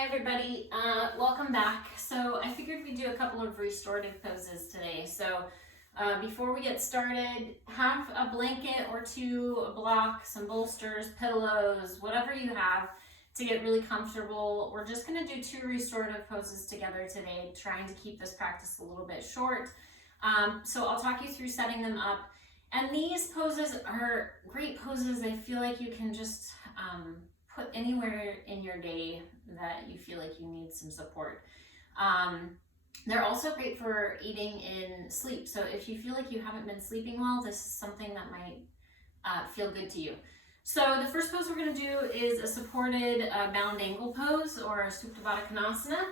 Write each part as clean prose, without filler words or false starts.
Hi everybody, welcome back. So I figured we'd do a couple of restorative poses today. So before we get started, have a blanket or two, a block, some bolsters, pillows, whatever you have to get really comfortable. We're just gonna do two restorative poses together today, trying to keep this practice a little bit short. So I'll talk you through setting them up. And these poses are great poses. I feel like you can just put anywhere in your day that you feel like you need some support. They're also great for aiding in sleep. So if you feel like you haven't been sleeping well, this is something that might feel good to you. So the first pose we're going to do is a supported bound ankle pose, or Supta Baddha Konasana.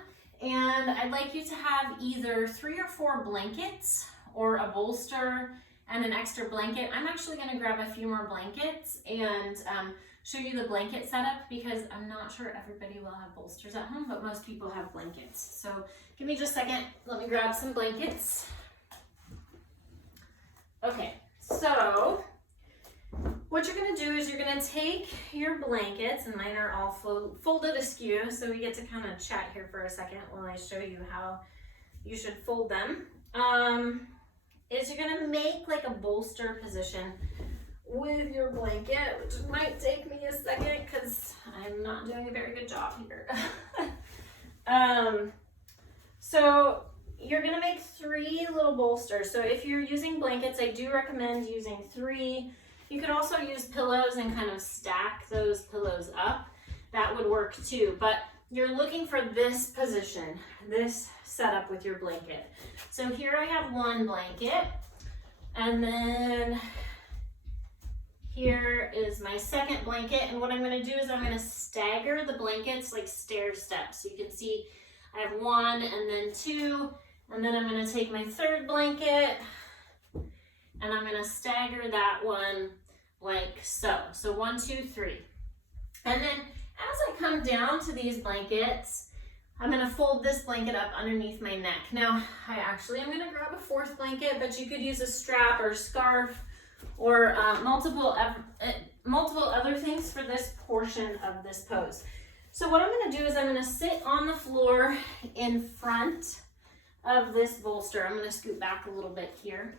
And I'd like you to have either 3 or 4 blankets or a bolster and an extra blanket. I'm actually going to grab a few more blankets and show you the blanket setup, because I'm not sure everybody will have bolsters at home, but most people have blankets. So give me just a second, let me grab some blankets. Okay, so what you're gonna do is you're gonna take your blankets, and mine are all folded askew, so we get to kind of chat here for a second while I show you how you should fold them. Is you're gonna make like a bolster position with your blanket, which might take me a second because I'm not doing a very good job here. So you're gonna make 3 little bolsters. So if you're using blankets, I do recommend using 3. You could also use pillows and kind of stack those pillows up. That would work too, but you're looking for this position, this setup with your blanket. So here I have 1 blanket, and then here is my second blanket, and what I'm going to do is I'm going to stagger the blankets like stair steps. So you can see I have 1 and then 2, and then I'm going to take my 3rd blanket and I'm going to stagger that one like so. So 1, 2, 3. And then as I come down to these blankets, I'm going to fold this blanket up underneath my neck. Now, I actually am going to grab a 4th blanket, but you could use a strap or scarf or multiple other things for this portion of this pose. So what I'm going to do is I'm going to sit on the floor in front of this bolster. I'm going to scoot back a little bit here.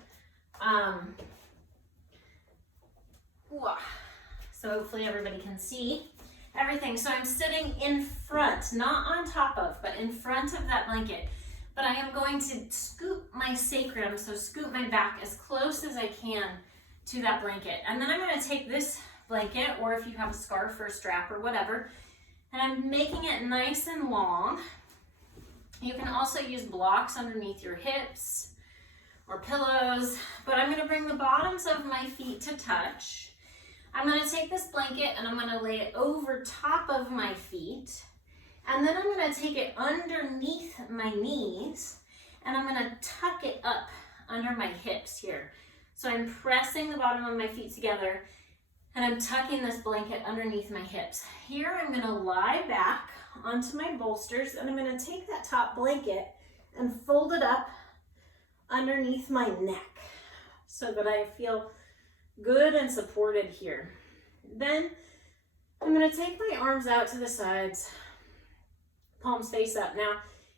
So hopefully everybody can see everything. So I'm sitting in front, not on top of, but in front of that blanket. But I am going to scoot my sacrum, so scoot my back as close as I can to that blanket. And then I'm going to take this blanket, or if you have a scarf or a strap or whatever, and I'm making it nice and long. You can also use blocks underneath your hips or pillows, but I'm going to bring the bottoms of my feet to touch. I'm going to take this blanket and I'm going to lay it over top of my feet, and then I'm going to take it underneath my knees and I'm going to tuck it up under my hips here. So I'm pressing the bottom of my feet together and I'm tucking this blanket underneath my hips. Here I'm going to lie back onto my bolsters, and I'm going to take that top blanket and fold it up underneath my neck so that I feel good and supported here. Then I'm going to take my arms out to the sides, palms face up. Now,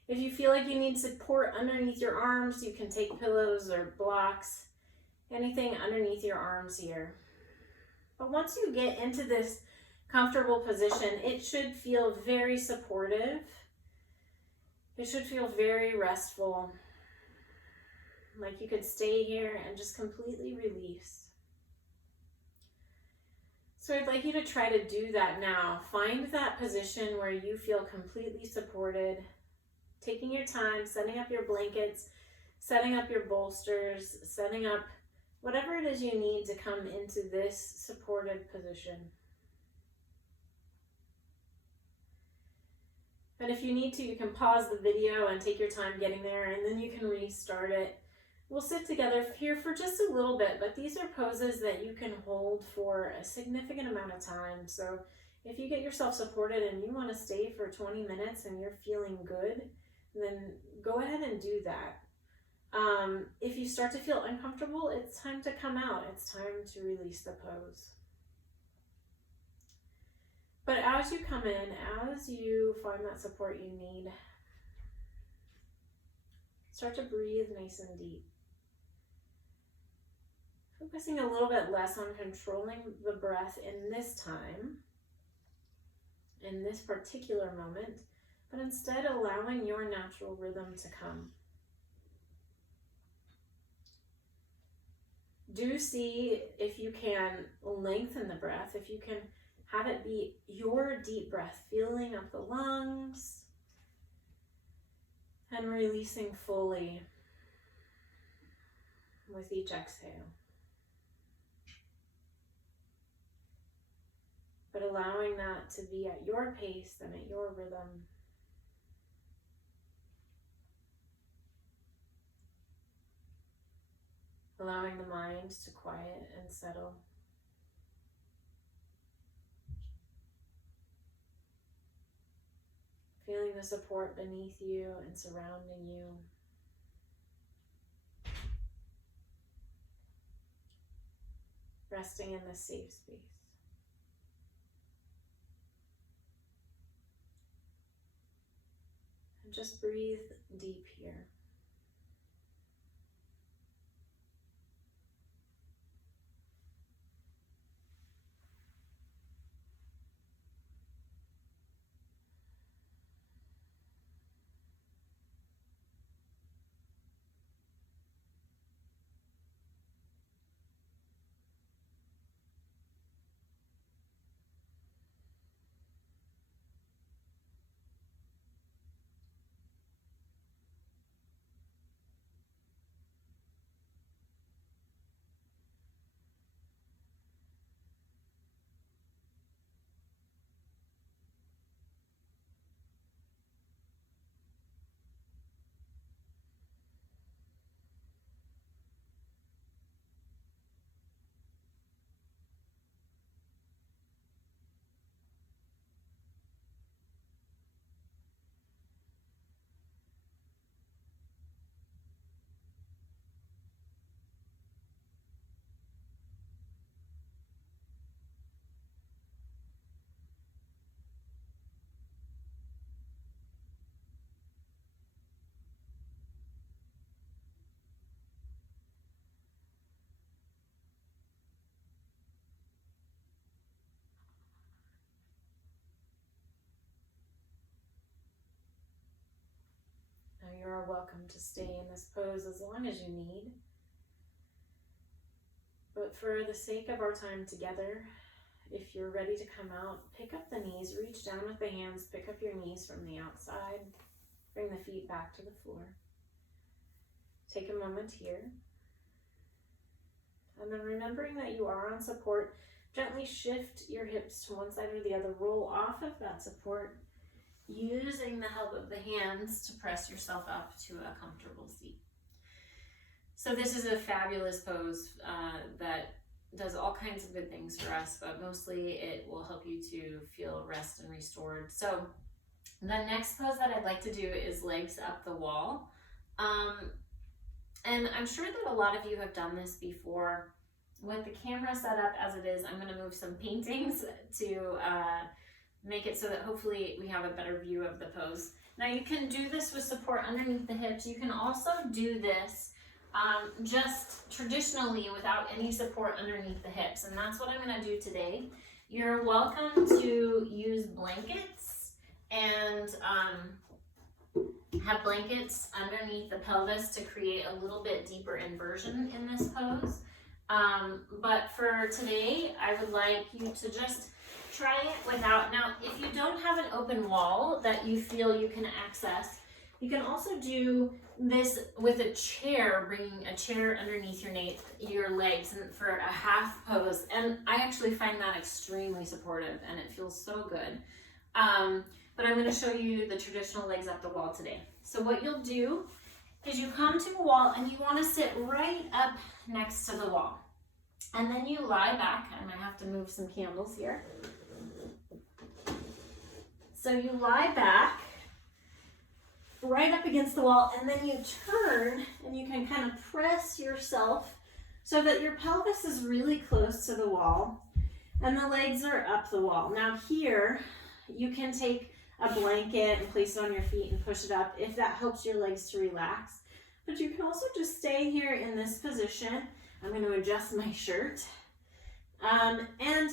if you feel like you need support underneath your arms, you can take pillows or blocks, anything underneath your arms here. But once you get into this comfortable position, it should feel very supportive. It should feel very restful, like you could stay here and just completely release. So I'd like you to try to do that now. Find that position where you feel completely supported, taking your time, setting up your blankets, setting up your bolsters, setting up whatever it is you need to come into this supported position. And if you need to, you can pause the video and take your time getting there, and then you can restart it. We'll sit together here for just a little bit, but these are poses that you can hold for a significant amount of time. So if you get yourself supported and you want to stay for 20 minutes and you're feeling good, then go ahead and do that. If you start to feel uncomfortable, it's time to come out. It's time to release the pose. But as you come in, as you find that support you need, start to breathe nice and deep. Focusing a little bit less on controlling the breath in this time, in this particular moment, but instead allowing your natural rhythm to come. Do see if you can lengthen the breath, if you can have it be your deep breath, filling up the lungs and releasing fully with each exhale. But allowing that to be at your pace and at your rhythm. Allowing the mind to quiet and settle. Feeling the support beneath you and surrounding you. Resting in this safe space. And just breathe deep here. Now you're welcome to stay in this pose as long as you need. But for the sake of our time together, if you're ready to come out, pick up the knees, reach down with the hands, pick up your knees from the outside, bring the feet back to the floor. Take a moment here. And then remembering that you are on support, gently shift your hips to one side or the other, roll off of that support, using the help of the hands to press yourself up to a comfortable seat. So this is a fabulous pose that does all kinds of good things for us, but mostly it will help you to feel rest and restored. So the next pose that I'd like to do is legs up the wall. And I'm sure that a lot of you have done this before. With the camera set up as it is, I'm going to move some paintings to make it so that hopefully we have a better view of the pose. Now you can do this with support underneath the hips. You can also do this just traditionally without any support underneath the hips, and that's what I'm going to do today. You're welcome to use blankets and have blankets underneath the pelvis to create a little bit deeper inversion in this pose. But for today, I would like you to just try it without. Now, if you don't have an open wall that you feel you can access, you can also do this with a chair, bringing a chair underneath your legs and for a half pose. And I actually find that extremely supportive and it feels so good. But I'm going to show you the traditional legs up the wall today. So what you'll do is you come to a wall and you want to sit right up next to the wall. And then you lie back. I might have to move some candles here. So you lie back right up against the wall, and then you turn and you can kind of press yourself so that your pelvis is really close to the wall. And the legs are up the wall. Now here, you can take a blanket and place it on your feet and push it up if that helps your legs to relax. But you can also just stay here in this position. I'm going to adjust my shirt. And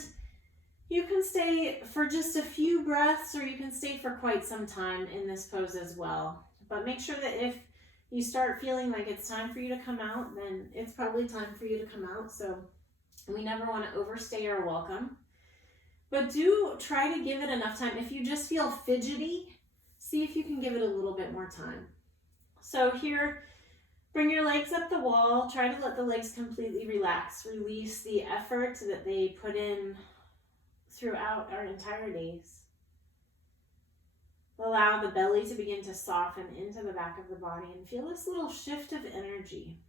you can stay for just a few breaths, or you can stay for quite some time in this pose as well. But make sure that if you start feeling like it's time for you to come out, then it's probably time for you to come out. So we never want to overstay our welcome. But do try to give it enough time. If you just feel fidgety, see if you can give it a little bit more time. So here, bring your legs up the wall. Try to let the legs completely relax. Release the effort that they put in throughout our entire days. Allow the belly to begin to soften into the back of the body and feel this little shift of energy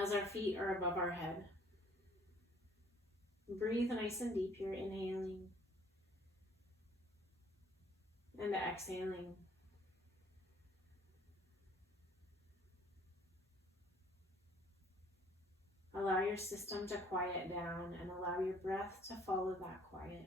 as our feet are above our head. Breathe nice and deep here, inhaling and exhaling. Allow your system to quiet down and allow your breath to follow that quiet.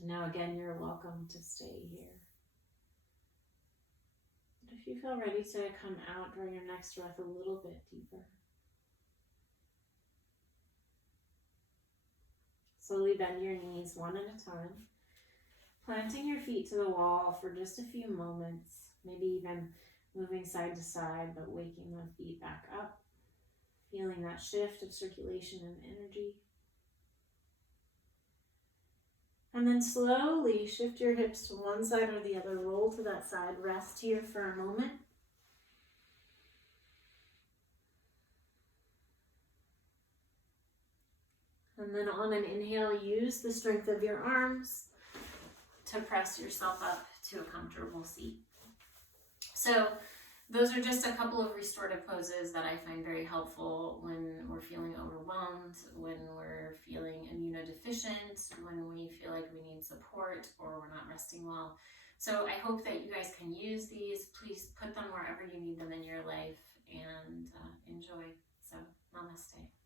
Now again, you're welcome to stay here. But if you feel ready to come out, draw your next breath a little bit deeper. Slowly bend your knees one at a time, planting your feet to the wall for just a few moments, maybe even moving side to side, but waking the feet back up, feeling that shift of circulation and energy. And then slowly shift your hips to one side or the other, roll to that side, rest here for a moment. And then on an inhale, use the strength of your arms to press yourself up to a comfortable seat. So those are just a couple of restorative poses that I find very helpful when we're feeling overwhelmed, when we're feeling immunodeficient, when we feel like we need support or we're not resting well. So I hope that you guys can use these. Please put them wherever you need them in your life and enjoy. So namaste.